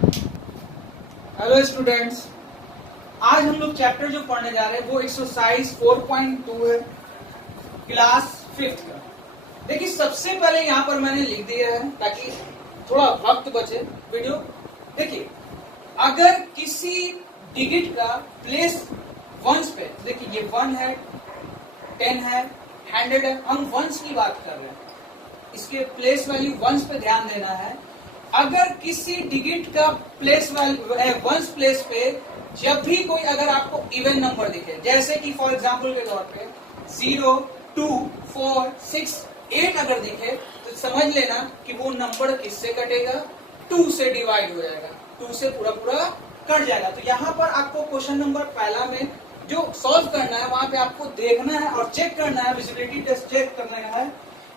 Hello students, आज हम लोग चैप्टर जो पढ़ने जा रहे हैं वो एक्सरसाइज 4.2 है, क्लास 5th का। देखिए, सबसे पहले यहाँ पर मैंने लिख दिया है ताकि थोड़ा वक्त बचे वीडियो। देखिए, अगर किसी डिजिट का प्लेस वंस पे, देखिए ये 1 है, 10 है, 100 है, हम वंस की बात कर रहे हैं, इसके प्लेस वैल्यू वंस पे ध्यान देना है। अगर किसी डिजिट का प्लेस वैल्यू वंस प्लेस पे जब भी कोई अगर आपको इवन नंबर दिखे, जैसे कि फॉर एग्जांपल के तौर पे 0, 2, 4, 6, 8 अगर दिखे तो समझ लेना कि वो नंबर किससे कटेगा, 2 से डिवाइड हो जाएगा, 2 से पूरा पूरा कट जाएगा। तो यहाँ पर आपको क्वेश्चन नंबर पहला में जो सॉल्व करना है वहां पे आपको देखना है और चेक करना है, विजिबिलिटी टेस्ट चेक करना है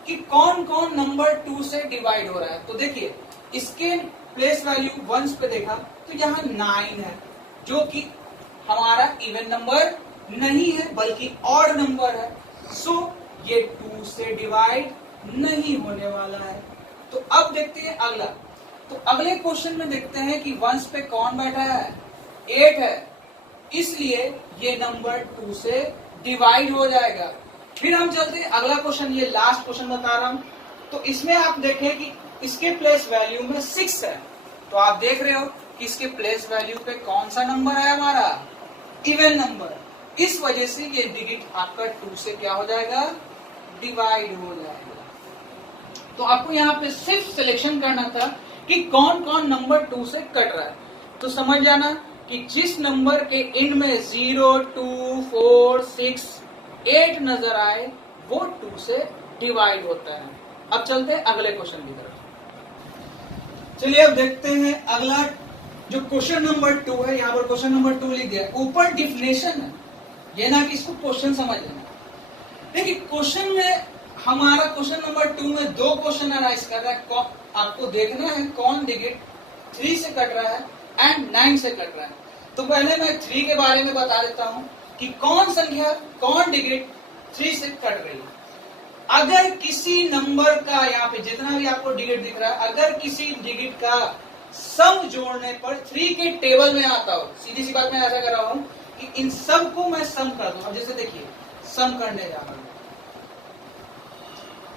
कि कौन कौन नंबर 2 से डिवाइड हो रहा है। तो देखिए, इसके प्लेस वैल्यू वंस पे देखा तो यहाँ 9 है, जो कि हमारा इवन नंबर नहीं है बल्कि ऑड नंबर है। सो ये 2 से डिवाइड नहीं होने वाला है। तो अब देखते हैं अगला। तो अगले क्वेश्चन में देखते हैं कि वंस पे कौन बैठा है, 8 है, इसलिए ये नंबर 2 से डिवाइड हो जाएगा। फिर हम चलते हैं अगला क्वेश्चन, ये लास्ट क्वेश्चन बता रहा हूं। तो इसमें आप देखें कि इसके प्लेस वैल्यू में 6 है, तो आप देख रहे हो कि इसके प्लेस वैल्यू पे कौन सा नंबर है, हमारा इवन नंबर। इस वजह से ये डिजिट आपका 2 से क्या हो जाएगा, डिवाइड हो जाएगा। तो आपको यहाँ पे सिर्फ सिलेक्शन करना था कि कौन कौन नंबर 2 से कट रहा है। तो समझ जाना कि जिस नंबर के एंड में 0, 2, 4, 6, 8 नजर आए वो 2 से डिवाइड होता है। अब चलते हैं अगले क्वेश्चन की तरफ। चलिए अब देखते हैं अगला जो क्वेश्चन नंबर 2 है। यहाँ पर क्वेश्चन नंबर 2 लिख दिया, ऊपर डिफिनेशन है, ये ना कि इसको क्वेश्चन समझ लेना। देखिए, क्वेश्चन में हमारा क्वेश्चन नंबर 2 में 2 क्वेश्चन अराइज कर रहा है। आपको देखना है कौन डिजिट 3 से कट रहा है एंड 9 से कट रहा है। तो पहले मैं 3 के बारे में बता देता हूं कि कौन संख्या, कौन डिजिट 3 से कट रही है। अगर किसी नंबर का, यहाँ पे जितना भी आपको डिजिट दिख रहा है, अगर किसी डिजिट का सम जोड़ने पर 3 के टेबल में आता हो, सीधी सी बात मैं ऐसा कर रहा हूं कि इन सब को मैं सम कर दूं। अब जैसे देखिए, सम करने जा रहा हूं,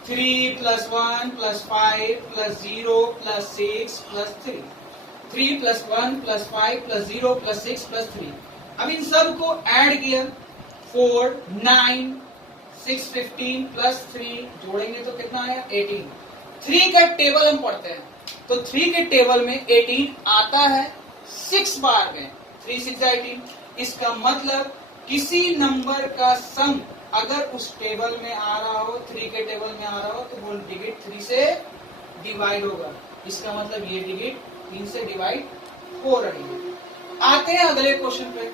3 + 1 + 5 + 0 + 6 + 3, 3 + 1 + 5 + 0 + 6 + 3। अब इन सब को ऐड किया, 4, 9, 6, 15 + 3 जोड़ेंगे तो कितना आया, 18। 3 का टेबल हम पढ़ते हैं तो 3 के टेबल में 18 आता है 6 बार में, 3 6 18। इसका मतलब किसी नंबर का सम अगर उस टेबल में आ रहा हो, 3 के टेबल में आ रहा हो, तो वो डिजिट 3 से डिवाइड होगा। इसका मतलब ये डिजिट 3 से डिवाइड हो रही है। आते हैं अगले क्वेश्चन पे,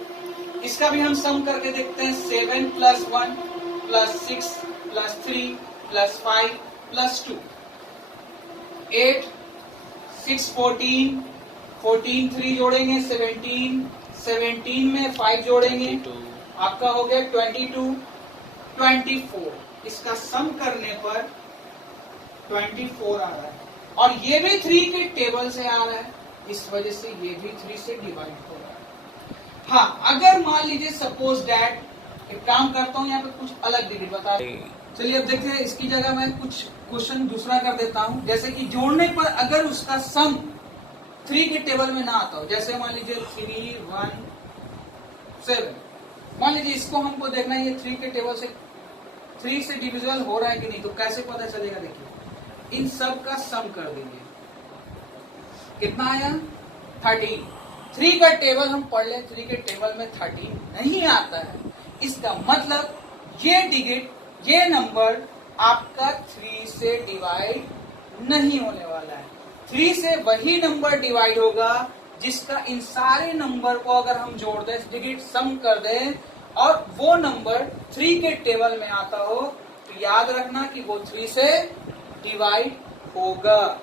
इसका भी हम सम करके देखते हैं। 7 + 1 + 6 + 3 + 5 + 2, 8, 6, 14, 14 3 जोड़ेंगे 17, 17 में 5 जोड़ेंगे आपका हो गया 22, 24। इसका सम करने पर 24 आ रहा है और ये भी 3 के टेबल से आ रहा है, इस वजह से ये भी 3 से डिवाइड हो रहा है। हाँ, अगर मान लीजिए सपोज दैट, एक काम करता हूँ, यहाँ पे कुछ अलग डिजिट बता। चलिए अब देखते हैं, इसकी जगह मैं कुछ क्वेश्चन दूसरा कर देता हूँ। जैसे कि जोड़ने पर अगर उसका सम 3 के टेबल में ना आता हो, जैसे मान लीजिए 3, 1, 7, मान लीजिए इसको हमको देखना है ये 3 के टेबल से 3 से डिविजिबल हो रहा है कि नहीं। तो कैसे पता चलेगा, देखिए इन सब का सम कर देंगे, कितना आया, 13। 3 का टेबल हम पढ़ ले, 3 के टेबल में 13 नहीं आता है। इसका मतलब ये डिजिट, ये नंबर आपका 3 से डिवाइड नहीं होने वाला है। 3 से वही नंबर डिवाइड होगा जिसका इन सारे नंबर को अगर हम जोड़ दें, डिजिट सम कर दें और वो नंबर 3 के टेबल में आता हो, तो याद रखना कि वो 3 से डिवाइड होगा।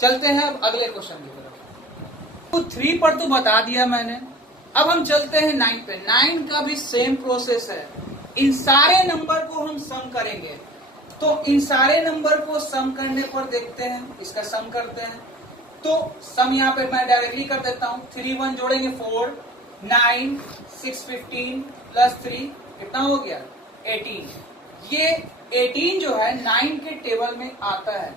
चलते हैं अब अगले क्वेश्चन की तरफ। तो 3 पर तो बता दिया मैंने, अब हम चलते हैं 9 पे। 9 का भी सेम प्रोसेस है, इन सारे नंबर को हम सम करेंगे। तो इन सारे नंबर को सम करने पर देखते हैं, इसका सम करते हैं। तो सम यहाँ पे मैं डायरेक्टली कर देता हूं। 3 1 जोड़ेंगे 4, 9 6 15 प्लस 3 कितना हो गया 18। ये 18 जो है 9 के टेबल में आता है,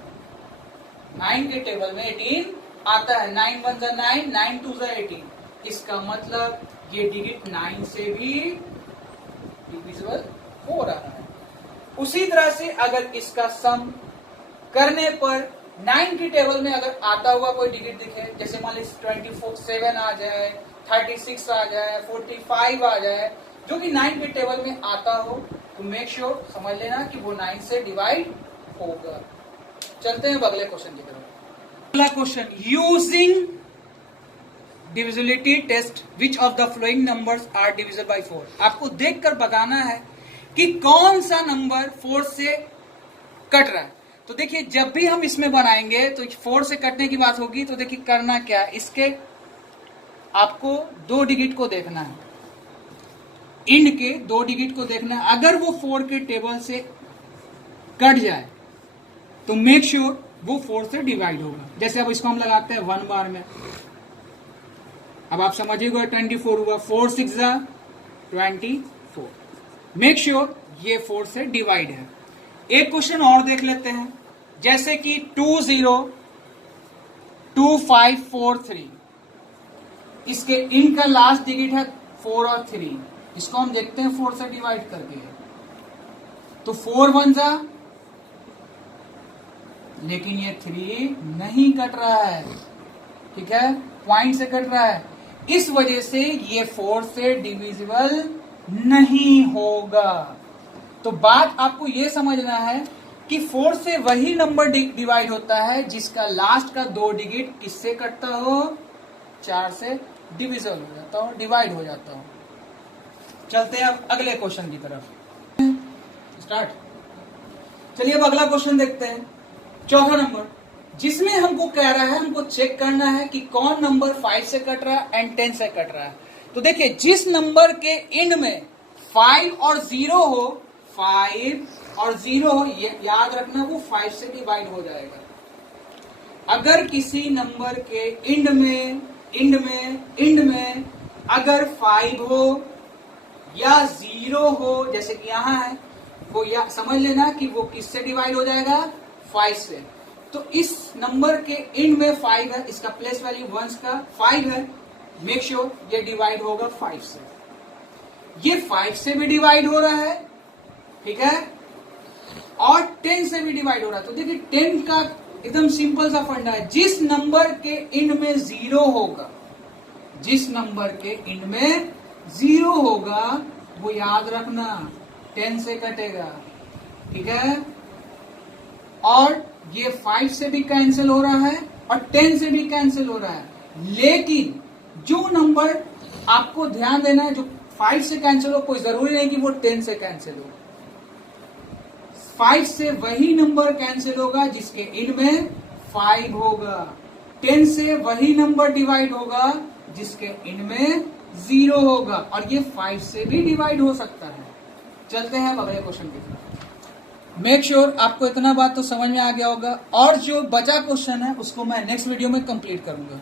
9 के टेबल में 18 आता है। 9 1 जा 9, 9 2 जा 18। इसका मतलब ये डिजिट 9 से भी डिविजिबल हो रहा है। उसी तरह से अगर इसका सम करने पर 9 की टेबल में अगर आता हुआ कोई डिजिट दिखे, जैसे मान लीजिए 27 आ जाए, 36 आ जाए, 45 आ जाए, जो कि 9 के टेबल में आता हो, तो मेक श्योर समझ लेना कि वो 9 से डिवाइड होगा। चलते हैं अगले क्वेश्चन की तरफ। अगला question, using divisibility test which of the following numbers are divisible by 4। आपको देखकर बताना है कि कौन सा नंबर 4 से कट रहा है। तो देखिए जब भी हम इसमें बनाएंगे तो 4 से कटने की बात होगी, तो देखिए करना क्या है, इसके आपको 2 डिजिट को देखना है, इंड के 2 डिजिट को देखना है। अगर वो 4 के टेबल से कट जाए तो मेक श्योर वो 4 से डिवाइड होगा। जैसे अब इसको हम लगाते हैं 1 बार में, अब आप समझिएगा 24 हुआ, 4 6 जा 24। मेक श्योर ये 4 से डिवाइड है। एक क्वेश्चन और देख लेते हैं, जैसे कि 2 0 2 5 4 3, इसके इनका लास्ट डिजिट है 4 और 3, इसको हम देखते हैं 4 से डिवाइड करके। तो 4 1 जा, लेकिन ये 3 नहीं कट रहा है, ठीक है, पॉइंट से कट रहा है, इस वजह से ये 4 से डिविजिबल नहीं होगा। तो बात आपको ये समझना है कि 4 से वही नंबर डिवाइड होता है जिसका लास्ट का 2 डिजिट किससे कटता हो, 4 से डिविजिबल हो जाता हो, डिवाइड हो जाता हो। चलते हैं अब अगले क्वेश्चन की तरफ, स्टार्ट। चलिए अब अगला क्वेश्चन देखते हैं, चौथा नंबर, जिसमें हमको कह रहा है हमको चेक करना है कि कौन नंबर 5 से कट रहा है एंड 10 से कट रहा है। तो देखिए जिस नंबर के एंड में 5 और 0 हो, 5 और 0 हो, ये याद रखना वो 5 से डिवाइड हो जाएगा। अगर किसी नंबर के एंड में अगर 5 हो या 0 हो, जैसे कि यहां है, वो या समझ लेना कि वो किससे डिवाइड हो जाएगा, 5 से। तो इस नंबर के एंड में 5 है, इसका प्लेस वैल्यू 1 का 5 है, मेक श्योर ये डिवाइड होगा 5 से। ये 5 से भी डिवाइड हो रहा है, ठीक है, और 10 से भी डिवाइड हो रहा है। तो देखिए 10 का एकदम सिंपल सा फंडा है, जिस नंबर के एंड में 0 होगा, जिस नंबर के एंड में 0 होगा वो याद रखना 10 से कटेगा, ठीक है। और ये 5 से भी कैंसिल हो रहा है और 10 से भी कैंसिल हो रहा है, लेकिन जो नंबर आपको ध्यान देना है, जो 5 से कैंसिल हो, कोई जरूरी नहीं कि वो 10 से कैंसिल हो। 5 से वही नंबर कैंसिल होगा जिसके एंड में 5 होगा, 10 से वही नंबर डिवाइड होगा जिसके एंड में 0 होगा, और ये 5 से भी डिवाइड हो सकता है। चलते हैं अगले क्वेश्चन की तरफ। मेक श्योर आपको इतना बात तो समझ में आ गया होगा, और जो बचा क्वेश्चन है उसको मैं नेक्स्ट वीडियो में कंप्लीट करूंगा।